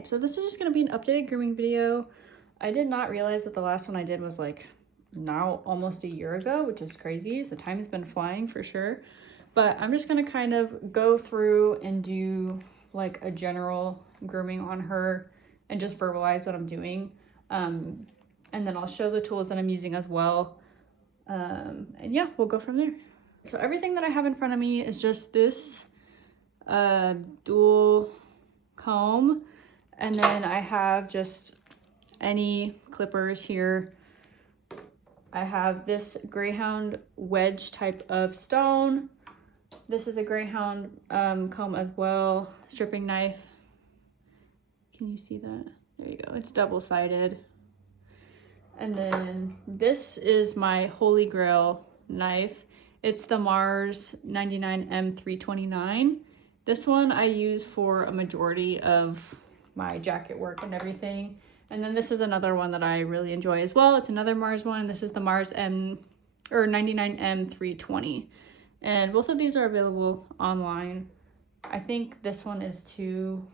Okay, so this is just gonna be an updated grooming video. I did not realize that the last one I did was like now almost a year ago, which is crazy. So time has been flying for sure. But I'm just gonna kind of go through and do like a general grooming on her and just verbalize what I'm doing. And then I'll show the tools that I'm using as well. And yeah, we'll go from there. So everything that I have in front of me is just this dual comb, and then I have just any clippers here. I have this Greyhound wedge type of stone. This is a Greyhound comb as well, stripping knife. Can you see that? There you go, it's double-sided. And then this is my Holy Grail knife. It's the Mars 99M329. This one I use for a majority of my jacket work and everything. And then this is another one that I really enjoy as well. It's another Mars one. This is the Mars 99M320. And both of these are available online. I think this one is too...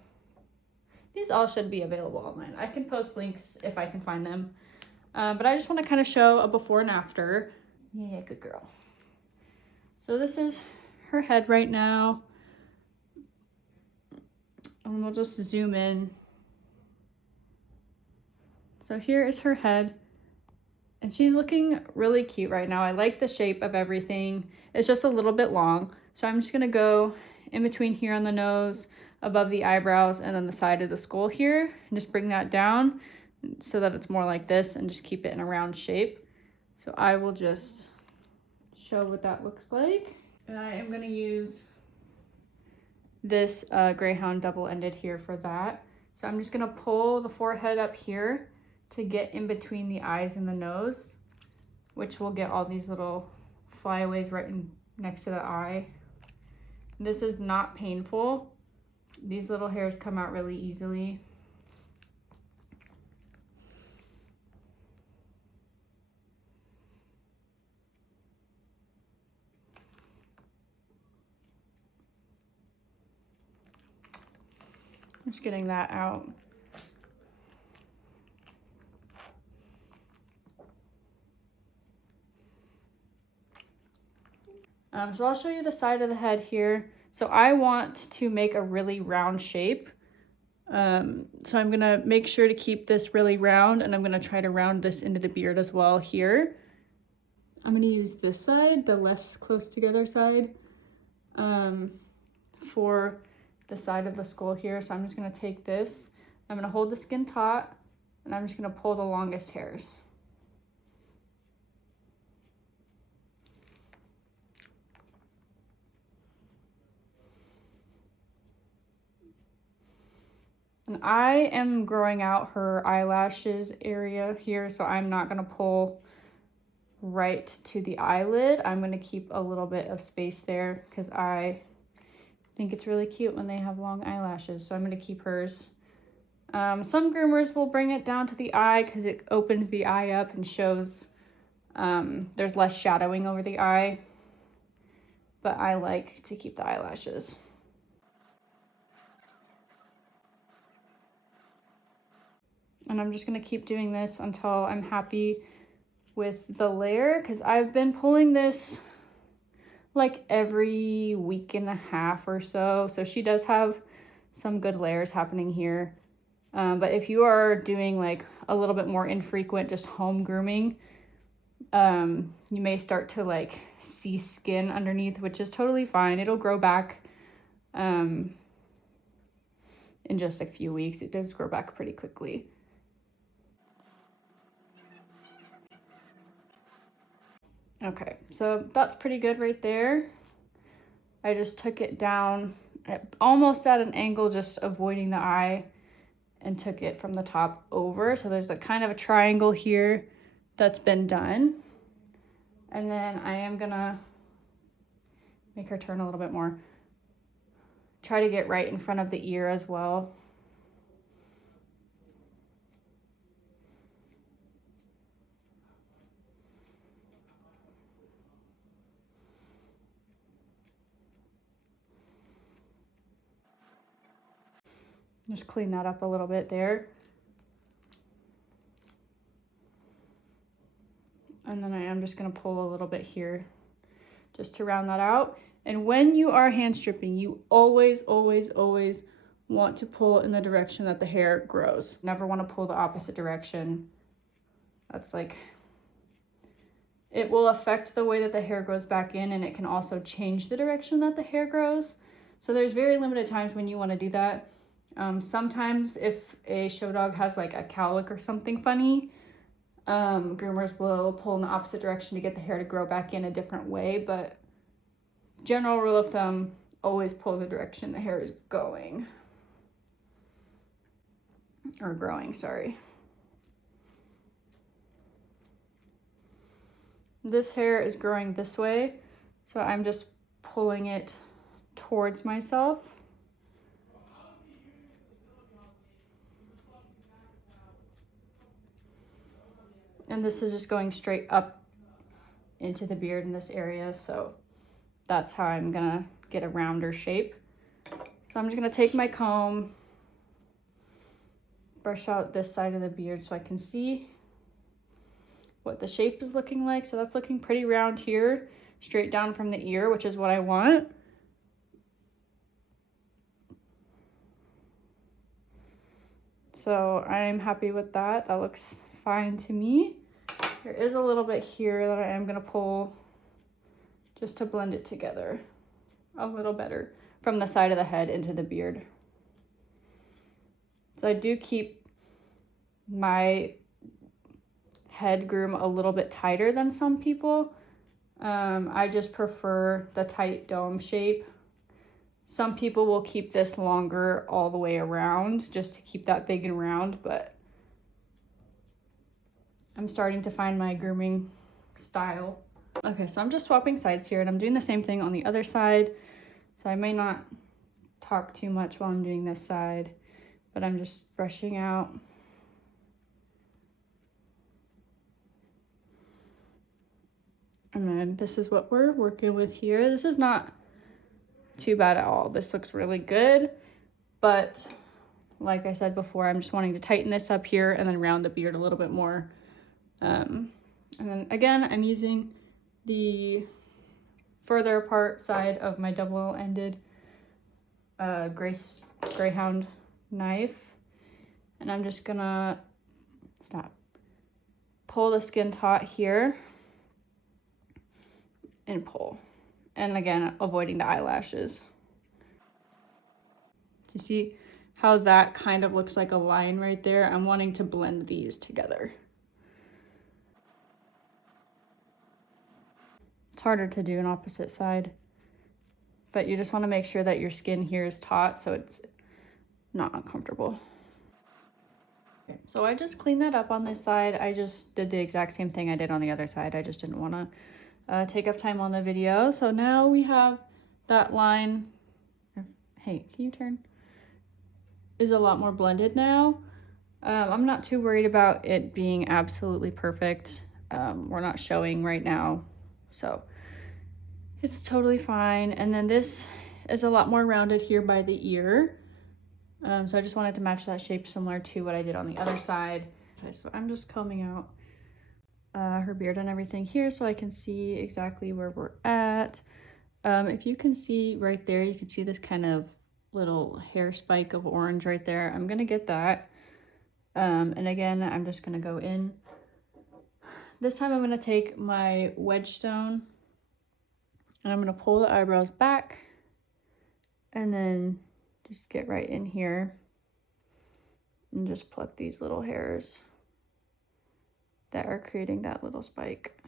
These all should be available online. I can post links if I can find them. But I just want to kind of show a before and after. Yeah, good girl. So this is her head right now. And we'll just zoom in. So here is her head. And she's looking really cute right now. I like the shape of everything. It's just a little bit long. So I'm just going to go in between here on the nose, above the eyebrows, and then the side of the skull here. And just bring that down so that it's more like this and just keep it in a round shape. So I will just show what that looks like. And I am going to use this Greyhound double-ended here for that. So I'm just going to pull the forehead up here to get in between the eyes and the nose, which will get all these little flyaways right next to the eye. This is not painful. These little hairs come out really easily. Just getting that out. So I'll show you the side of the head here. So I want to make a really round shape. So I'm gonna make sure to keep this really round, and I'm gonna try to round this into the beard as well here. I'm gonna use this side, the less close together side, for the side of the skull here. So I'm just gonna take this, I'm gonna hold the skin taut, and I'm just gonna pull the longest hairs. And I am growing out her eyelashes area here, so I'm not gonna pull right to the eyelid. I'm gonna keep a little bit of space there because I think it's really cute when they have long eyelashes, so I'm gonna keep hers. Some groomers will bring it down to the eye because it opens the eye up and shows there's less shadowing over the eye, but I like to keep the eyelashes. And I'm just gonna keep doing this until I'm happy with the layer, because I've been pulling this like every week and a half or so. So she does have some good layers happening here. But if you are doing like a little bit more infrequent, just home grooming, you may start to like see skin underneath, which is totally fine. It'll grow back in just a few weeks. It does grow back pretty quickly. Okay, so that's pretty good right there. I just took it down almost at an angle, just avoiding the eye, and took it from the top over. So there's a kind of a triangle here that's been done. And then I am gonna make her turn a little bit more. Try to get right in front of the ear as well. Just clean that up a little bit there. And then I am just gonna pull a little bit here just to round that out. And when you are hand stripping, you always, always, always want to pull in the direction that the hair grows. Never want to pull the opposite direction. That's like, it will affect the way that the hair grows back in, and it can also change the direction that the hair grows. So there's very limited times when you want to do that. Sometimes if a show dog has like a cowlick or something funny, groomers will pull in the opposite direction to get the hair to grow back in a different way, but general rule of thumb, always pull the direction the hair is going. Or growing, sorry. This hair is growing this way, so I'm just pulling it towards myself. And this is just going straight up into the beard in this area, so that's how I'm gonna get a rounder shape. So I'm just gonna take my comb, brush out this side of the beard so I can see what the shape is looking like. So that's looking pretty round here, straight down from the ear, which is what I want. So I'm happy with that. That looks fine to me. There is a little bit here that I am gonna pull just to blend it together a little better from the side of the head into the beard. So I do keep my head groom a little bit tighter than some people. I just prefer the tight dome shape. Some people will keep this longer all the way around just to keep that big and round, but I'm starting to find my grooming style. Okay, so I'm just swapping sides here, and I'm doing the same thing on the other side. So I may not talk too much while I'm doing this side, but I'm just brushing out. And then this is what we're working with here. This is not too bad at all. This looks really good, but like I said before, I'm just wanting to tighten this up here and then round the beard a little bit more. And then again, I'm using the further apart side of my double-ended Greyhound knife, and I'm just gonna pull the skin taut here and pull, and again avoiding the eyelashes. To see how that kind of looks like a line right there, I'm wanting to blend these together. It's harder to do an opposite side, but you just want to make sure that your skin here is taut so it's not uncomfortable. Okay, so I just cleaned that up on this side. I just did the exact same thing I did on the other side. I just didn't want to take up time on the video. So now we have that line. Hey, can you turn? Is a lot more blended now. I'm not too worried about it being absolutely perfect. We're not showing right now, so it's totally fine. And then this is a lot more rounded here by the ear. So I just wanted to match that shape similar to what I did on the other side. Okay, so I'm just combing out her beard and everything here so I can see exactly where we're at. If you can see right there, you can see this kind of little hair spike of orange right there. I'm gonna get that. And again, I'm just gonna go in. This time I'm gonna take my wedge stone and I'm gonna pull the eyebrows back and then just get right in here and just pluck these little hairs that are creating that little spike.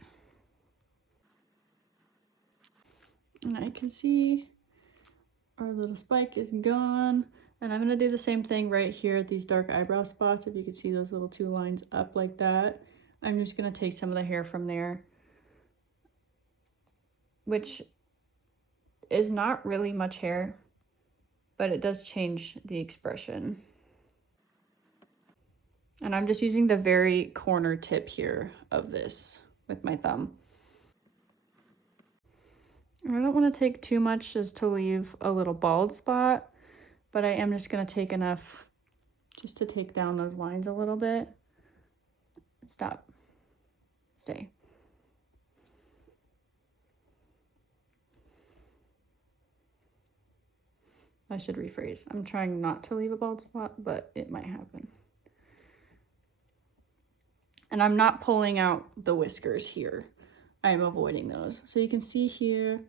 And I can see our little spike is gone. And I'm gonna do the same thing right here at these dark eyebrow spots. If you can see those little two lines up like that, I'm just gonna take some of the hair from there, which is not really much hair, but it does change the expression. And I'm just using the very corner tip here of this with my thumb. I don't want to take too much just to leave a little bald spot, but I am just going to take enough just to take down those lines a little bit. Stop. Stay. I should rephrase. I'm trying not to leave a bald spot, but it might happen. And I'm not pulling out the whiskers here. I am avoiding those. So you can see here,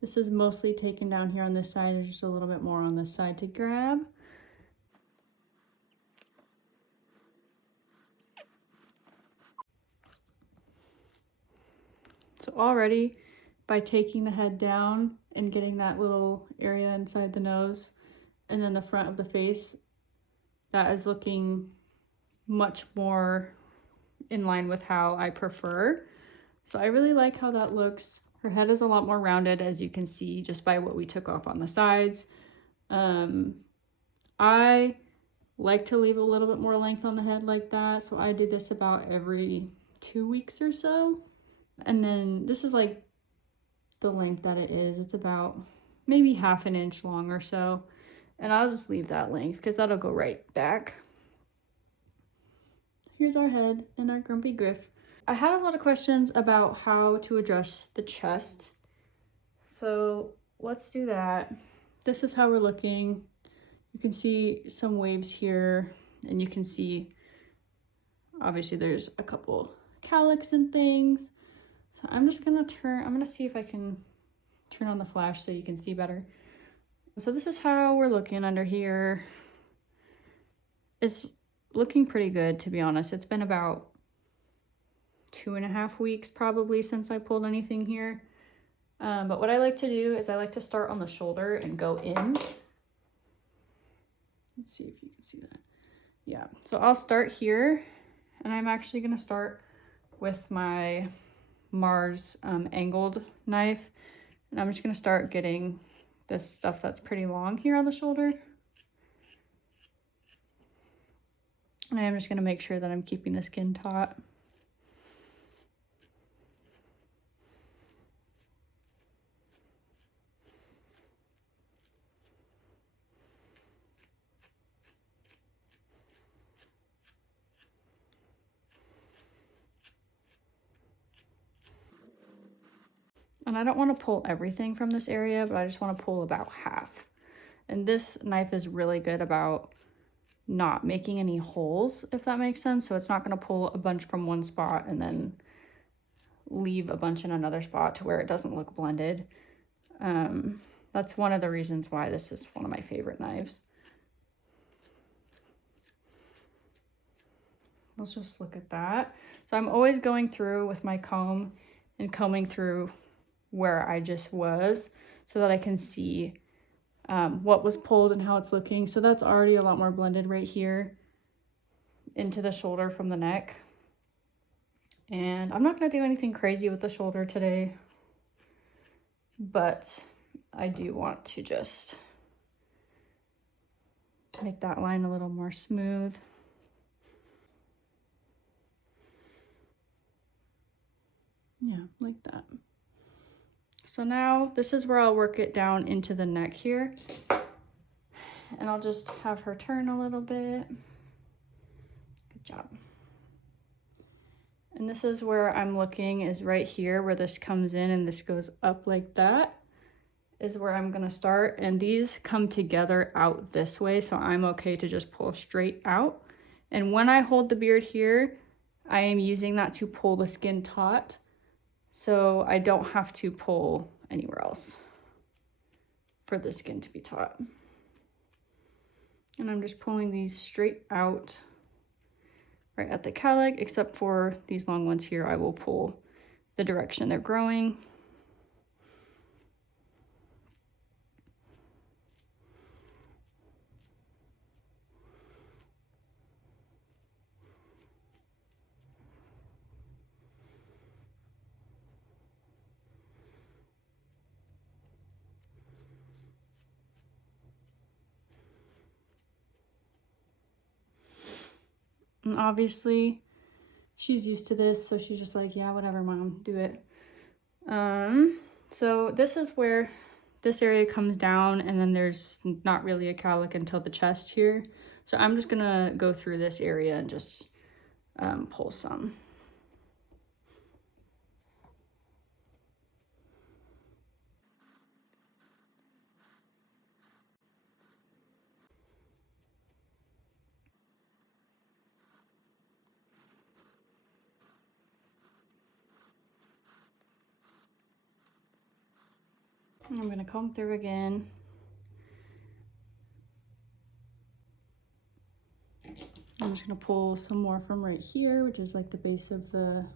this is mostly taken down here on this side. There's just a little bit more on this side to grab. So already, by taking the head down and getting that little area inside the nose and then the front of the face, that is looking much more in line with how I prefer. So I really like how that looks. Her head is a lot more rounded, as you can see just by what we took off on the sides. I like to leave a little bit more length on the head like that, so I do this about every 2 weeks or so. And then this is like the length that it is. It's about maybe ½ an inch long or so. And I'll just leave that length because that'll go right back. Here's our head and our grumpy Griff. I had a lot of questions about how to address the chest. So let's do that. This is how we're looking. You can see some waves here, and you can see, obviously there's a couple calyx and things. So I'm just gonna see if I can turn on the flash so you can see better. So this is how we're looking under here. It's looking pretty good, to be honest. It's been about 2.5 weeks probably since I pulled anything here. But what I like to do is I like to start on the shoulder and go in. Let's see if you can see that. Yeah, so I'll start here, and I'm actually gonna start with my Mars angled knife, and I'm just gonna start getting this stuff that's pretty long here on the shoulder. And I'm just gonna make sure that I'm keeping the skin taut. And I don't want to pull everything from this area, but I just want to pull about half. And this knife is really good about not making any holes, if that makes sense. So it's not going to pull a bunch from one spot and then leave a bunch in another spot to where it doesn't look blended. That's one of the reasons why this is one of my favorite knives. Let's just look at that. So I'm always going through with my comb and combing through where I just was so that I can see what was pulled and how it's looking. So that's already a lot more blended right here into the shoulder from the neck. And I'm not going to do anything crazy with the shoulder today, but I do want to just make that line a little more smooth. Yeah, like that. So now this is where I'll work it down into the neck here. And I'll just have her turn a little bit. Good job. And this is where I'm looking, is right here where this comes in and this goes up like that, is where I'm gonna start. And these come together out this way, so I'm okay to just pull straight out. And when I hold the beard here, I am using that to pull the skin taut, so I don't have to pull anywhere else for the skin to be taut. And I'm just pulling these straight out right at the cowlick, except for these long ones here, I will pull the direction they're growing. And obviously she's used to this, so she's just like, yeah, whatever, mom, do it. So this is where this area comes down, and then there's not really a cowlick until the chest here. So I'm just gonna go through this area and just pull some. I'm gonna comb through again. I'm just gonna pull some more from right here, which is like the base of the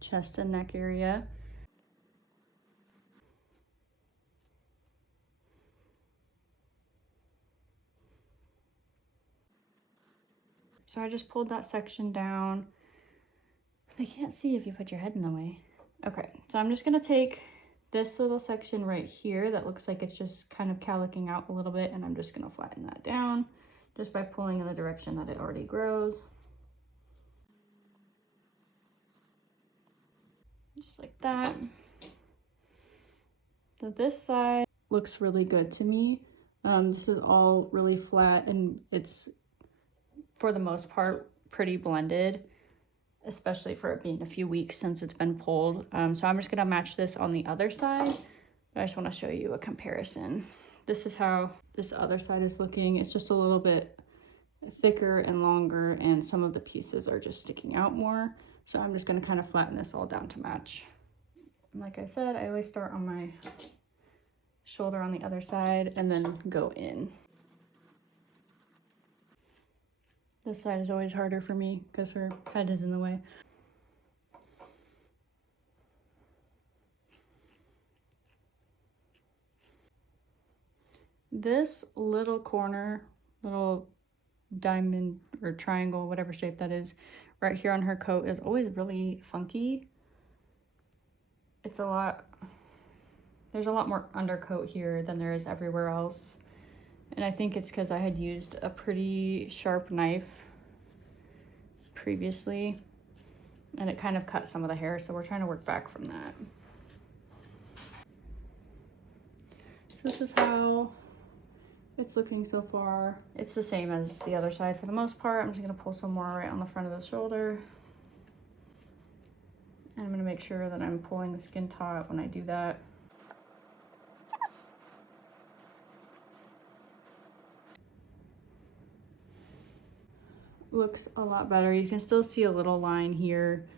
chest and neck area. So I just pulled that section down. I can't see if you put your head in the way. Okay, so I'm just gonna take this little section right here that looks like it's just kind of calicking out a little bit, and I'm just gonna flatten that down just by pulling in the direction that it already grows. Just like that. So this side looks really good to me. This is all really flat, and it's, for the most part, pretty blended, especially for it being a few weeks since it's been pulled. So I'm just gonna match this on the other side. I just wanna show you a comparison. This is how this other side is looking. It's just a little bit thicker and longer, and some of the pieces are just sticking out more. So I'm just gonna kind of flatten this all down to match. And like I said, I always start on my shoulder on the other side and then go in. This side is always harder for me because her head is in the way. This little corner, little diamond or triangle, whatever shape that is, right here on her coat is always really funky. It's a lot, there's a lot more undercoat here than there is everywhere else. And I think it's because I had used a pretty sharp knife previously, and it kind of cut some of the hair, so we're trying to work back from that. So this is how it's looking so far. It's the same as the other side for the most part. I'm just gonna pull some more right on the front of the shoulder. And I'm gonna make sure that I'm pulling the skin taut when I do that. Looks a lot better. You can still see a little line here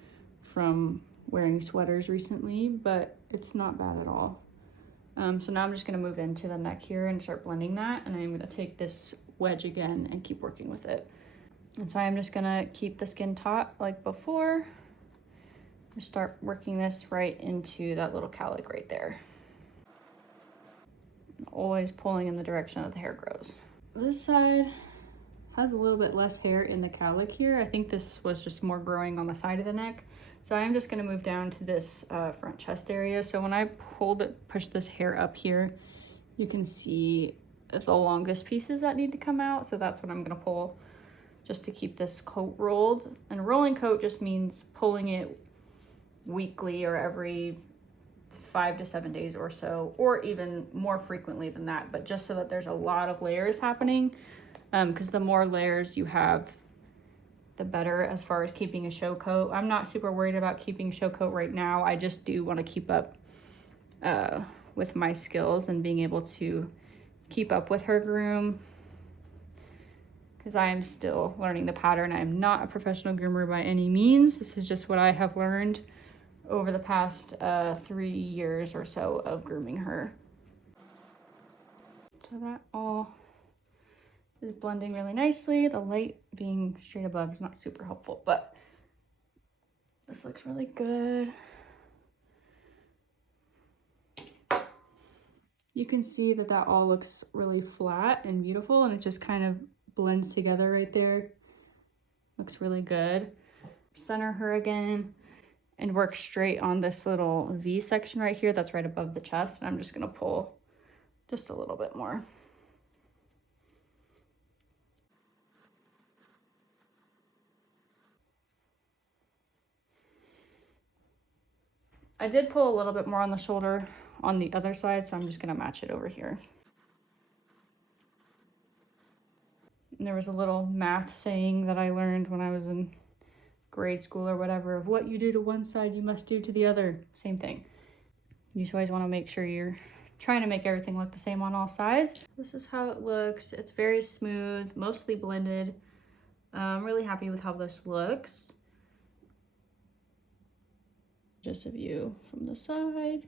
from wearing sweaters recently, but it's not bad at all. So now I'm just gonna move into the neck here and start blending that, and I'm gonna take this wedge again and keep working with it. And so I'm just gonna keep the skin taut like before. Just start working this right into that little cowlick right there. Always pulling in the direction that the hair grows. This side has a little bit less hair in the cowlick here. I think this was just more growing on the side of the neck. So I'm just gonna move down to this front chest area. So when I push this hair up here, you can see the longest pieces that need to come out. So that's what I'm gonna pull just to keep this coat rolled. And a rolling coat just means pulling it weekly or every 5 to 7 days or so, or even more frequently than that, but just so that there's a lot of layers happening. Because the more layers you have, the better as far as keeping a show coat. I'm not super worried about keeping a show coat right now. I just do want to keep up with my skills and being able to keep up with her groom, because I am still learning the pattern. I am not a professional groomer by any means. This is just what I have learned over the past 3 years or so of grooming her. So that all is blending really nicely. The light being straight above is not super helpful, but this looks really good. You can see that that all looks really flat and beautiful, and it just kind of blends together right there. Looks really good. Center her again and work straight on this little V section right here that's right above the chest, and I'm just gonna pull just a little bit more. I did pull a little bit more on the shoulder on the other side, so I'm just gonna match it over here. And there was a little math saying that I learned when I was in grade school or whatever, of what you do to one side, you must do to the other. Same thing. You just always want to make sure you're trying to make everything look the same on all sides. This is how it looks. It's very smooth, mostly blended. I'm really happy with how this looks. Just a view from the side,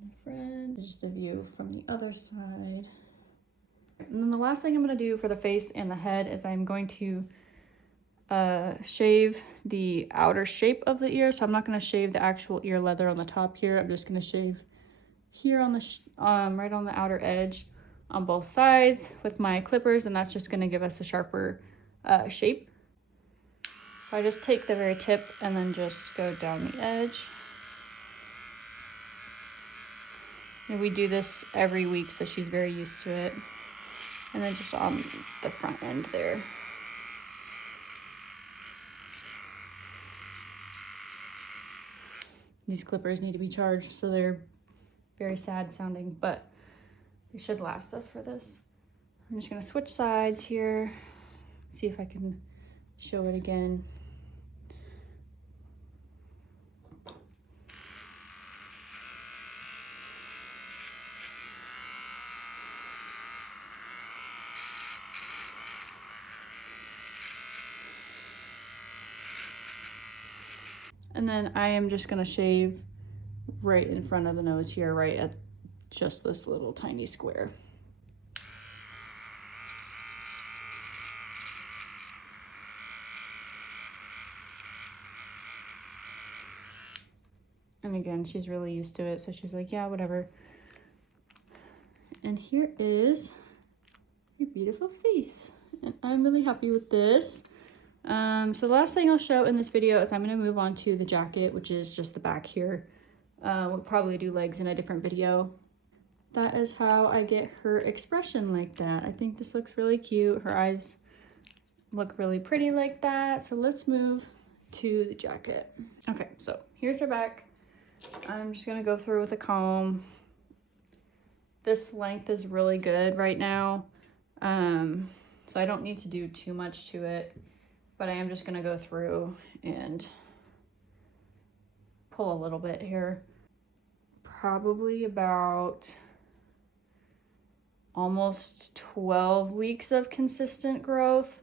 the front, just a view from the other side. And then the last thing I'm going to do for the face and the head is I'm going to shave the outer shape of the ear. So I'm not going to shave the actual ear leather on the top here. I'm just going to shave here on the right on the outer edge on both sides with my clippers, and that's just going to give us a sharper shape. So I just take the very tip and then just go down the edge. And we do this every week, so she's very used to it. And then just on the front end there. These clippers need to be charged, so they're very sad sounding, but they should last us for this. I'm just gonna switch sides here, see if I can show it again. And then I am just gonna shave right in front of the nose here, right at just this little tiny square. And again, she's really used to it, so she's like, yeah, whatever. And here is your beautiful face. And I'm really happy with this. So the last thing I'll show in this video is I'm going to move on to the jacket, which is just the back here. We'll probably do legs in a different video. That is how I get her expression like that. I think this looks really cute. Her eyes look really pretty like that. So let's move to the jacket. Okay, so here's her back. I'm just going to go through with a comb. This length is really good right now. So I don't need to do too much to it. But I am just going to go through and pull a little bit here. Probably about almost 12 weeks of consistent growth.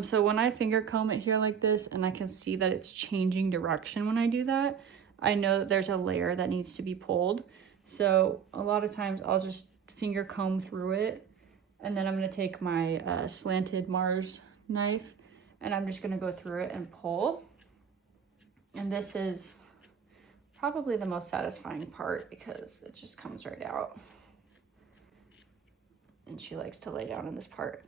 So when I finger comb it here like this, and I can see that it's changing direction when I do that, I know that there's a layer that needs to be pulled. So a lot of times I'll just finger comb through it, and then I'm going to take my slanted Mars knife, and I'm just gonna go through it and pull. And this is probably the most satisfying part because it just comes right out. And she likes to lay down in this part.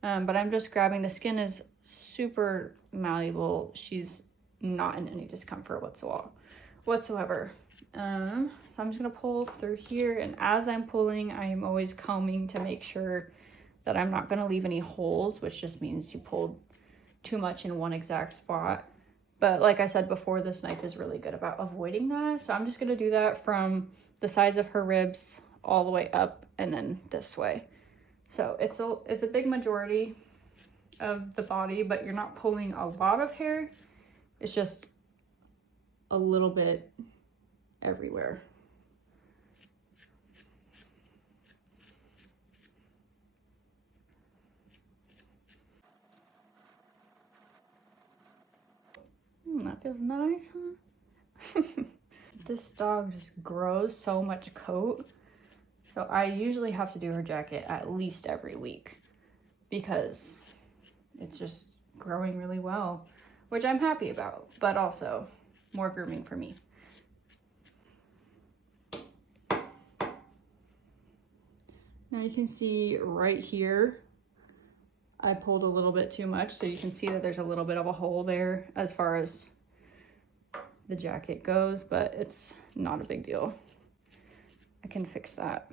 But I'm just grabbing, the skin is super malleable. She's not in any discomfort whatsoever. So I'm just gonna pull through here, and as I'm pulling, I am always combing to make sure that I'm not gonna leave any holes, which just means you pulled too much in one exact spot. But like I said before, this knife is really good about avoiding that. So I'm just gonna do that from the sides of her ribs all the way up and then this way. So it's a big majority of the body, but you're not pulling a lot of hair. It's just a little bit everywhere. That feels nice, huh? This dog just grows so much coat. So I usually have to do her jacket at least every week because it's just growing really well, which I'm happy about, but also more grooming for me. Now you can see right here, I pulled a little bit too much, so you can see that there's a little bit of a hole there as far as the jacket goes, but it's not a big deal. I can fix that.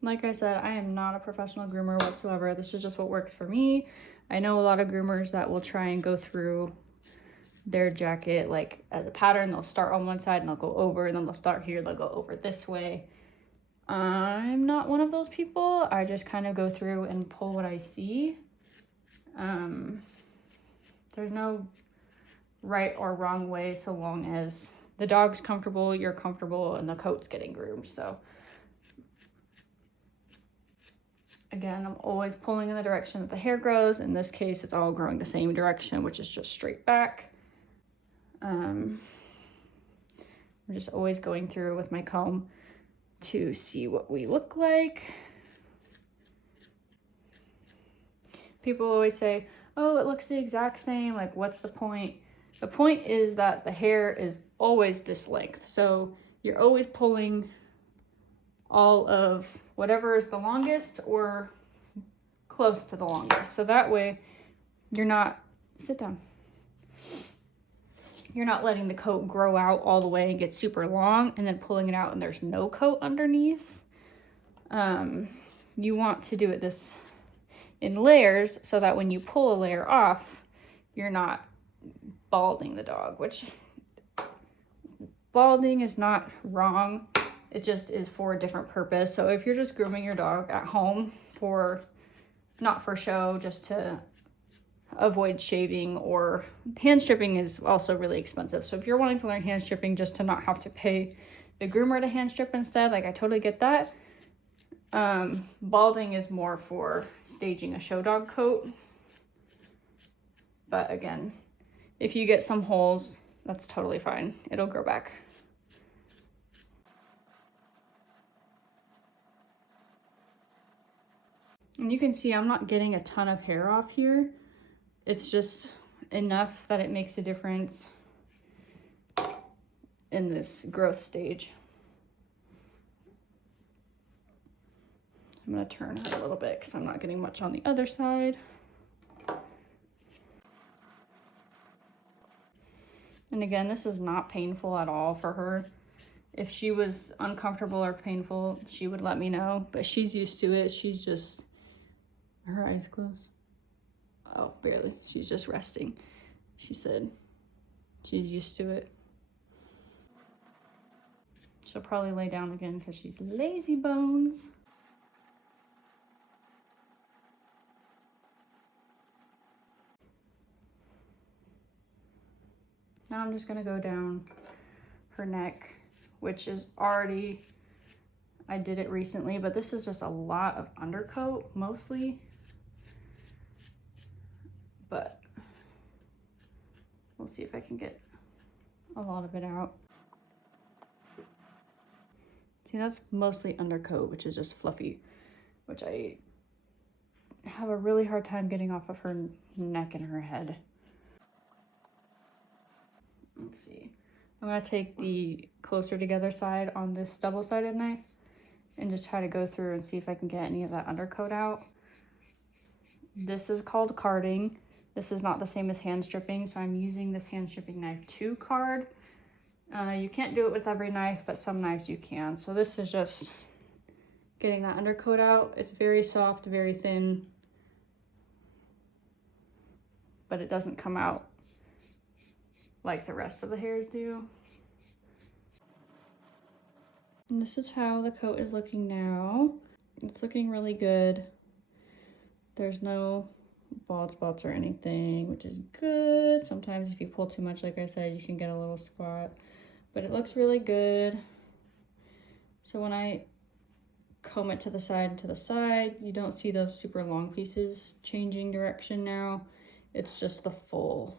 Like I said, I am not a professional groomer whatsoever. This is just what works for me. I know a lot of groomers that will try and go through their jacket like as a pattern. They'll start on one side and they'll go over, and then they'll start here, they'll go over this way. I'm not one of those people. I just kind of go through and pull what I see. There's no right or wrong way so long as the dog's comfortable, you're comfortable, and the coat's getting groomed. So again, I'm always pulling in the direction that the hair grows. In this case, it's all growing the same direction, which is just straight back. I'm just always going through with my comb to see what we look like. People always say, oh, it looks the exact same. Like, what's the point? The point is that the hair is always this length. So you're always pulling all of whatever is the longest or close to the longest. So that way you're not, sit down. You're not letting the coat grow out all the way and get super long and then pulling it out and there's no coat underneath. You want to do it this in layers so that when you pull a layer off, you're not balding the dog, which balding is not wrong. It just is for a different purpose. So if you're just grooming your dog at home for, not for show, just to avoid shaving, or hand stripping is also really expensive. So if you're wanting to learn hand stripping just to not have to pay the groomer to hand strip instead, like I totally get that. Balding is more for staging a show dog coat. But again, if you get some holes, that's totally fine. It'll grow back. And you can see I'm not getting a ton of hair off here. It's just enough that it makes a difference in this growth stage. I'm gonna turn her a little bit because I'm not getting much on the other side. And again, this is not painful at all for her. If she was uncomfortable or painful, she would let me know, but she's used to it. She's just, her eyes closed. Oh, barely. She's just resting. She said she's used to it. She'll probably lay down again because she's lazy bones. Now I'm just gonna go down her neck, which is already, I did it recently, but this is just a lot of undercoat mostly. But we'll see if I can get a lot of it out. See, that's mostly undercoat, which is just fluffy, which I have a really hard time getting off of her neck and her head. Let's see. I'm gonna take the closer together side on this double-sided knife and just try to go through and see if I can get any of that undercoat out. This is called carding. This is not the same as hand stripping, so I'm using this hand stripping knife to card. You can't do it with every knife, but some knives you can. So this is just getting that undercoat out. It's very soft, very thin, but it doesn't come out like the rest of the hairs do. And this is how the coat is looking now. It's looking really good. There's no bald spots or anything, which is good. Sometimes if you pull too much, like I said, you can get a little spot, but it looks really good. So when I comb it to the side and to the side, you don't see those super long pieces changing direction now. It's just the full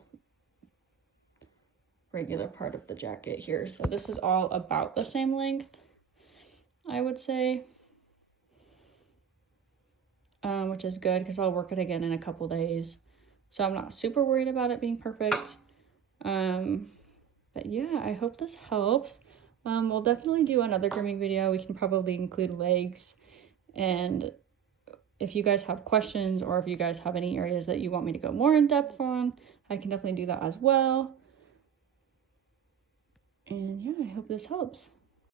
regular part of the jacket here. So this is all about the same length, I would say, which is good because I'll work it again in a couple days. So I'm not super worried about it being perfect. But yeah, I hope this helps. We'll definitely do another grooming video. We can probably include legs. And if you guys have questions or if you guys have any areas that you want me to go more in depth on, I can definitely do that as well. And yeah, I hope this helps.